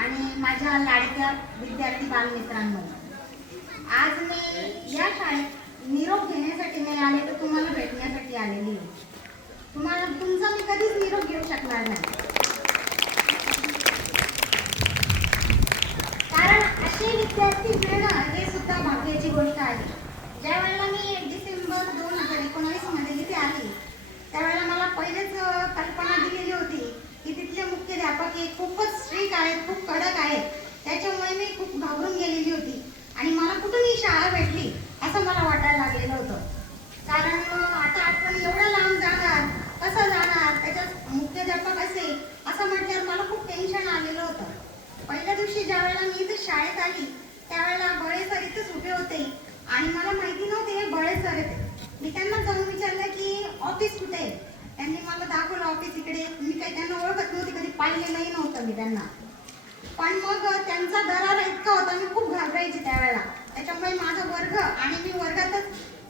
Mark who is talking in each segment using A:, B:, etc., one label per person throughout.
A: आणि माझ्या लाडक्या विद्यार्थी बालमित्रांनो आज मी या शाळेत निरोप घेण्यासाठी नाही आले तर तुम्हाला भेटण्यासाठी आलेली आहे. तुम्हाला तुमचा मी कधीच निरोप घेऊ शकणार नाही. कारण असे विद्यार्थी मिळणं हे सुद्धा भाग्याची गोष्ट आहे. ज्या वेळेला मी डिसेंबर दोन हजार एकोणावीसमध्ये इथे आली त्यावेळेला मला पहिलेच कल्पना दिलेली होती की तिथले मुख्याध्यापक हे खूपच स्ट्रिक्ट आहेत खूप कडक आहेत. त्याच्यामुळे मी खूप घाबरून गेलेली होती. आणि मला कुठून ही शाळा भेटली असं मला वाटायला लागलेलं होतं. कारण आता आपण एवढं लांब जाणार कसं जाणार त्याच्यात मुख्याध्यापक असे असं म्हटल्यावर मला खूप टेन्शन आलेलं होतं. पहिल्या दिवशी ज्या वेळेला मी इथे शाळेत आली त्यावेळेला बळे सर इथेच उभे होते. आणि मला माहिती नव्हते हे बळे सर आहेत मी त्यांना जाऊन विचारलं की ऑफिस कुठे आहे त्यांनी मला दाखवलं ऑफिस इकडे मी काही त्यांना ओळखत आणलेलंही नव्हतं मी त्यांना. पण मग त्यांचा दरार इतका होता मी खूप घाबरायची त्यावेळेला. त्याच्यामुळे माझा वर्ग आणि मी वर्गातच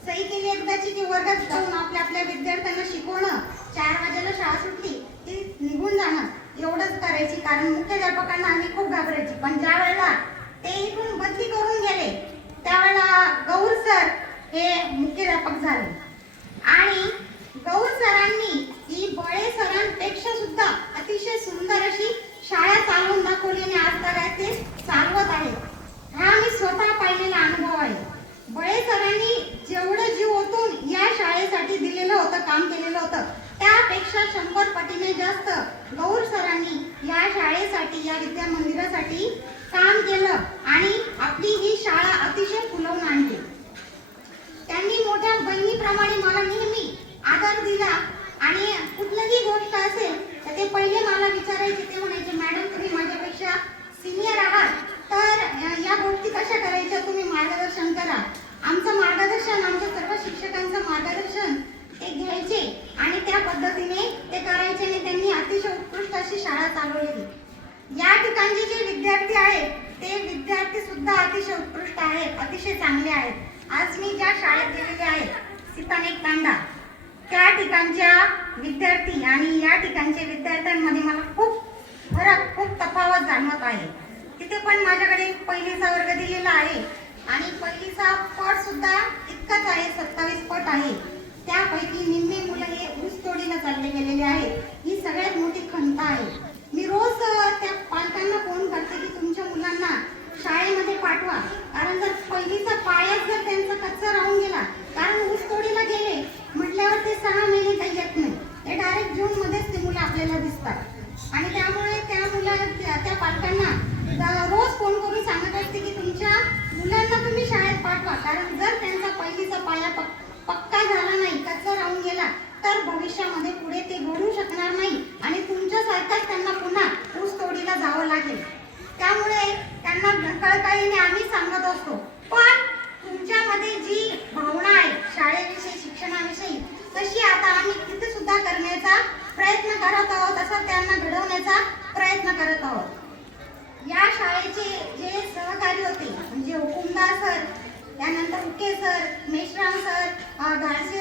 A: सही केली एकदाची की वर्गात जाऊन आपल्या आपल्या विद्यार्थ्यांना शिकवणं. चार वाजेला शाळा सुटली की निघून जाणं. एवढंच करायची कारण मुख्याध्यापकांना आम्ही खूप घाबरायची. पण ज्या वेळेला ते इथून बदली करून गेले त्यावेळेला गौर सर हे मुख्याध्यापक झाले आणि गौर सरांनी ही बळे सरांपेक्षा सुद्धा अतिशय सुंदर अशी शाळा चालवून दाखवली आणि आज ते चालवत आहे. हा मी स्वतः पाहिलेला अनुभव आहे. बळे सरांनी जेवढं जीव ओतून या शाळेसाठी दिलेलं होतं काम केलेलं होतं त्यापेक्षा शंभर पटीने जास्त गौर सरांनी या शाळेसाठी या विद्या मंदिरासाठी काम केलं आणि आपली ही शाळा अतिशय फुलवून आणली. त्यांनी मोठ्या बहिणीप्रमाणे मला नेहमी आदर दिला आणि कुठलीही गोष्ट असेल तर ते पहिले मला विचारायचे ते म्हणायचे मॅडम तुम्ही माझ्यापेक्षा सिनियर आहात. तर या गोष्टी कशा करायच्या? तुम्ही मार्गदर्शन करा. आमचं मार्गदर्शन आमच्या सर्व शिक्षकांचं मार्गदर्शन ते घ्यायचे आणि त्या पद्धतीने ते करायचे आणि त्यांनी अतिशय उत्कृष्ट अशी शाळा चालवलेली या ठिकाणचे जे विद्यार्थी आहेत ते विद्यार्थी सुद्धा अतिशय उत्कृष्ट आहेत अतिशय चांगले आहेत. आज मी ज्या शाळेत गेलेले आहे सीतानेक तांडा ठिकाणच्या विद्यार्थी आणि या ठिकाणच्या विद्यार्थ्यांमध्ये मला खूप फरक खूप तफावत जाणवत आहे. तिथे पण माझ्याकडे पहिलीचा वर्ग दिलेला आहे आणि पहिलीचा पट सुद्धा इतकाच आहे सत्तावीस पट आहे. त्यापैकी निम्मे मुलं हे ऊस तोडीला चालले गेलेले आहेत. ही सगळ्यात मोठी खंत आहे. मी रोज त्या पालकांना फोन करते की तुमच्या मुलांना शाळेमध्ये पाठवा कारण जर पहिलीचा पायाच जर त्यांचा कच्चा राहून गेला कारण ऊस तोडीला गेले म्हटल्यावर ते सहा महिने काही येत नाही ते डायरेक्ट जून मध्येच ते मुलं आपल्याला दिसतात आणि त्यामुळे त्या मुला त्या त्या पालकांना द- रोज फोन करून सांगत असते की तुमच्या मुलांना तुम्ही शाळेत पाठवा कारण जर त्यांचा पहिलीचा पाया पक पक्का झाला नाही कच्चा राहून गेला तर भविष्यामध्ये पुढे ते घडू शकणार नाही. आणि तुमच्यासारखाच त्यांना पुन्हा ऊस तोडीला जावं लागेल. त्यामुळे त्यांना कळकळीने आम्ही सांगत असतो. पण तुमच्यामध्ये जी भावना आहे शाळेविषयी शिक्षणाविषयी तशी आता आम्ही तिथे सुद्धा करण्याचा प्रयत्न करत आहोत असं त्यांना घडवण्याचा प्रयत्न करत आहोत. या शाळेचे जे सहकारी होते म्हणजे हुकुमदार सर त्यानंतर उके सर मेश्राम सर अ, धाडसे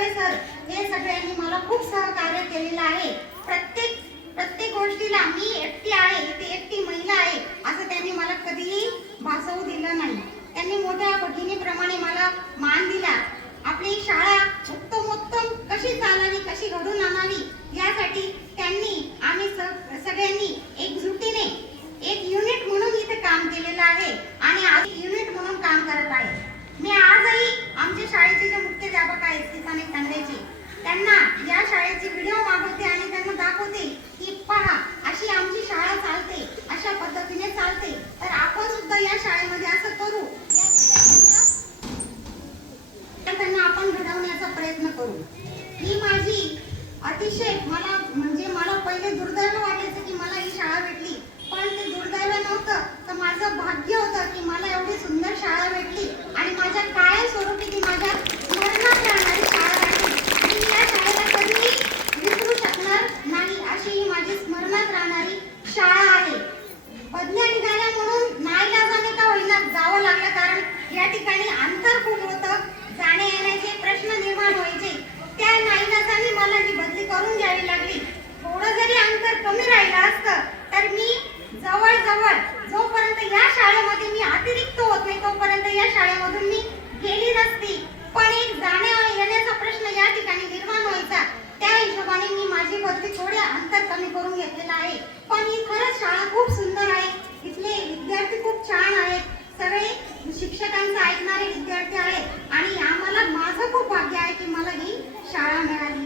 A: सगळे सर हे सगळ्यांनी मला खूप सहकार्य केलेलं आहे. प्रत्येक प्रत्येक गोष्टीला मी एकटी आहे ती एकटी महिला आहे असं त्यांनी मला कधीही भासवू दिलं नाही. त्यांनी मोठ्या भगिनीप्रमाणे मला मान दिला. आपली शाळा उत्तमोत्तम कशी चालावी कशी घडून आणावी यासाठी त्यांनी आम्ही सगळ्यांनी अतिशय मला म्हणजे मला पहिले दुर्दैव वाटायचं की मला ही शाळा भेटली. पण ते दुर्दैव नव्हतं. तर माझं भाग्य होतं की मला एवढी सुंदर शाळा भेटली. आणि माझ्या काय स्वरूपी ती माझ्या मरणात राहणारी शाळा राहिली. मी या शाळेला कधीही विसरू शकणार नाही अशी ही माझी स्मरणात राहणारी शाळा आहे. बदल्या निघाल्या म्हणून नाईलाजाने का होईना जावं लागलं? कारण या ठिकाणी अंतर खूप होतं. जाणे करून घ्यावी लागली. थोडं जरी अंतर कमी राहिलं असतं तर मी जवळजवळ जोपर्यंत या शाळेमध्ये मी अतिरिक्त होत नाही तोपर्यंत या शाळेमधून मी गेली नसती. पण एक जाण्या येण्याचा प्रश्न या ठिकाणी निर्माण व्हायचा. त्या हिशोबाने मी माझी बदली थोडे अंतर कमी करून घेतलेलं आहे. पण ही खरंच शाळा खूप सुंदर आहे. इथले विद्यार्थी खूप छान आहेत. सगळे शिक्षकांचं ऐकणारे विद्यार्थी आहेत. आणि आम्हाला माझं खूप भाग्य आहे की मला ही शाळा मिळाली.